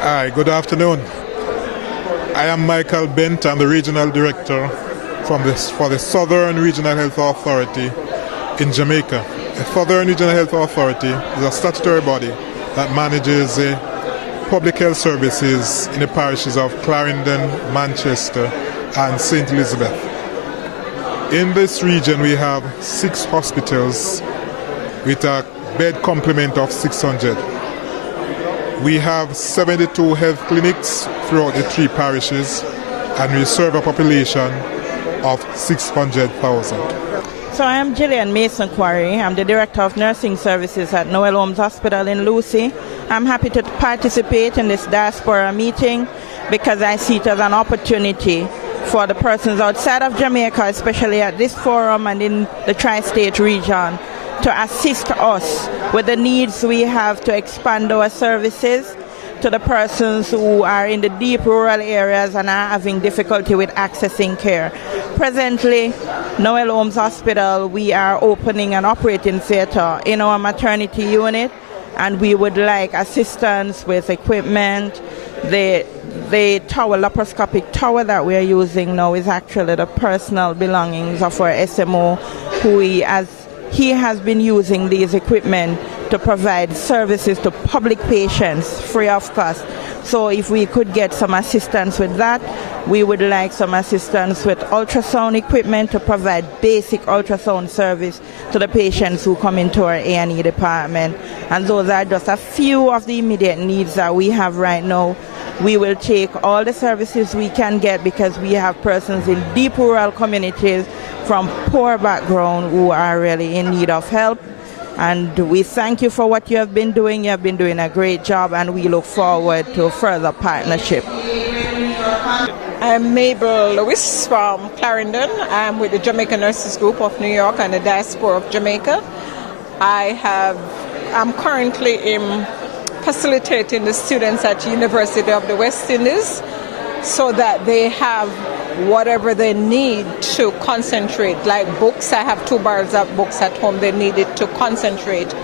Hi, good afternoon. I am Michael Bent. I'm the Regional Director for the Southern Regional Health Authority in Jamaica. The Southern Regional Health Authority is a statutory body that manages public health services in the parishes of Clarendon, Manchester and St. Elizabeth. In this region we have 6 hospitals with a bed complement of 600. We have 72 health clinics throughout the 3 parishes and we serve a population of 600,000. So I am Gillian Mason Quarry. I'm the Director of Nursing Services at Noel Holmes Hospital in Lucy. I'm happy to participate in this Diaspora meeting because I see it as an opportunity for the persons outside of Jamaica, especially at this forum and in the tri-state region, to assist us with the needs we have to expand our services to the persons who are in the deep rural areas and are having difficulty with accessing care. Presently, Noel Holmes Hospital, we are opening an operating theatre in our maternity unit, and we would like assistance with equipment. The tower, laparoscopic tower that we are using now is actually the personal belongings of our SMO, who he has been using these equipment to provide services to public patients free of cost. So if we could get some assistance with that, we would like some assistance with ultrasound equipment to provide basic ultrasound service to the patients who come into our A&E department. And those are just a few of the immediate needs that we have right now. We will take all the services we can get because we have persons in deep rural communities from poor background who are really in need of help. And we thank you for what you have been doing. You have been doing a great job, and we look forward to further partnership. I'm Mabel Lewis from Clarendon. I'm with the Jamaica Nurses Group of New York and the Diaspora of Jamaica. I'm currently facilitating the students at the University of the West Indies so that they have whatever they need to concentrate, like books. I have 2 barrels of books at home they needed to concentrate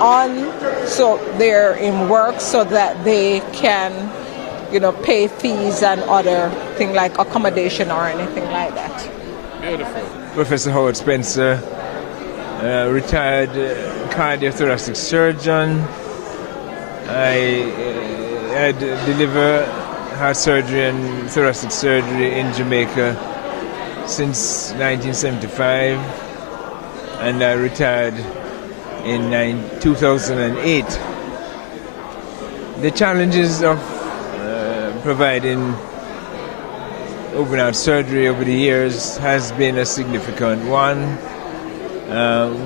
on, so they're in work so that they can, pay fees and other things like accommodation or anything like that. Beautiful. Professor Howard Spencer, retired cardiothoracic surgeon. I deliver heart surgery and thoracic surgery in Jamaica since 1975, and I retired in 2008. The challenges of providing open heart surgery over the years has been a significant one.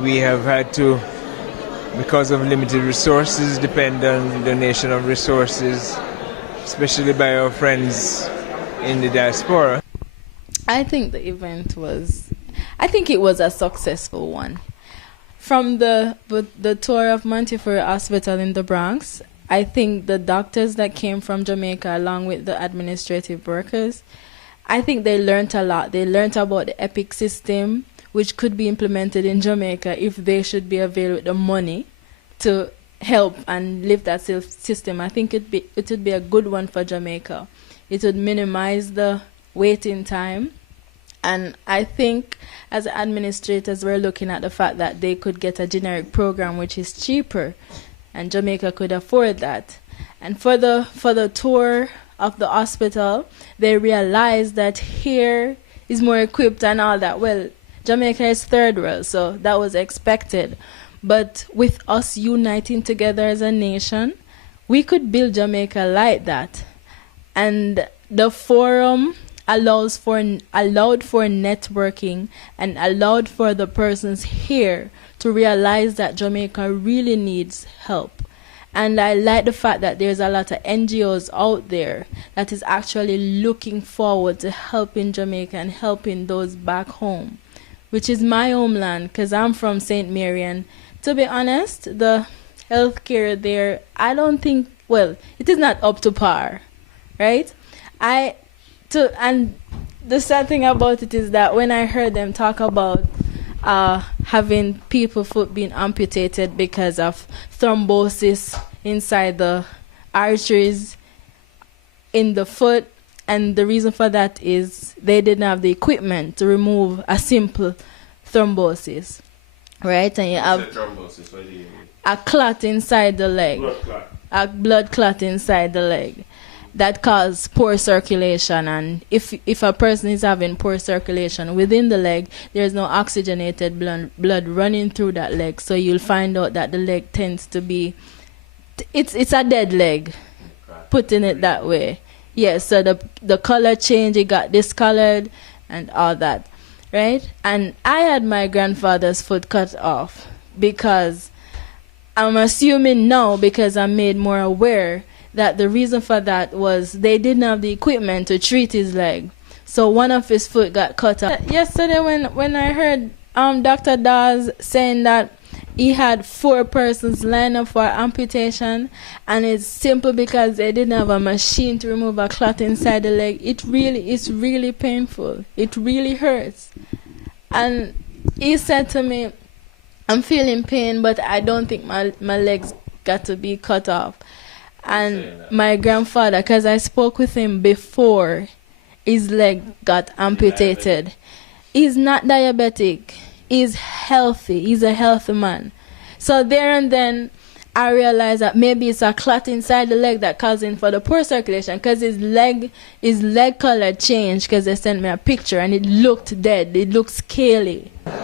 We have had to, because of limited resources, depend on donation of resources, especially by our friends in the diaspora. I think the event was a successful one. From the tour of Montefiore Hospital in the Bronx, I think the doctors that came from Jamaica, along with the administrative workers, I think they learned a lot. They learned about the EPIC system, which could be implemented in Jamaica if they should be available with the money to help and lift that system. I think it would be a good one for Jamaica. It would minimize the waiting time. And I think as administrators, we're looking at the fact that they could get a generic program which is cheaper, and Jamaica could afford that. And for the tour of the hospital, they realized that here is more equipped and all that. Well, Jamaica is third world, so that was expected. But with us uniting together as a nation, we could build Jamaica like that. And the forum allowed for networking and allowed for the persons here to realize that Jamaica really needs help. And I like the fact that there's a lot of NGOs out there that is actually looking forward to helping Jamaica and helping those back home, which is my homeland, because I'm from St. Mary. And to be honest, the healthcare there, I don't think, well, it is not up to par, right? And the sad thing about it is that when I heard them talk about having people's foot being amputated because of thrombosis inside the arteries, in the foot, and the reason for that is they didn't have the equipment to remove a simple thrombosis, right? And you have thrombosis, what do you mean? a clot inside the leg, Blood clot. a blood clot inside the leg that causes poor circulation. And if a person is having poor circulation within the leg, there's no oxygenated blood running through that leg, so you'll find out that the leg tends to be, it's a dead leg, putting it that way. Yes, so the color change, it got discolored and all that, right? And I had my grandfather's foot cut off because I'm assuming now, because I'm made more aware, that the reason for that was they didn't have the equipment to treat his leg. So one of his foot got cut off. Yesterday when I heard Dr. Dawes saying that he had 4 persons lined up for amputation, and it's simple because they didn't have a machine to remove a clot inside the leg. It's really painful. It really hurts. And he said to me, I'm feeling pain, but I don't think my legs got to be cut off. And my grandfather, because I spoke with him before his leg got amputated, he's not diabetic. He's healthy. He's a healthy man. So there and then, I realized that maybe it's a clot inside the leg that causing for the poor circulation, because his leg color changed because they sent me a picture and it looked dead. It looked scaly.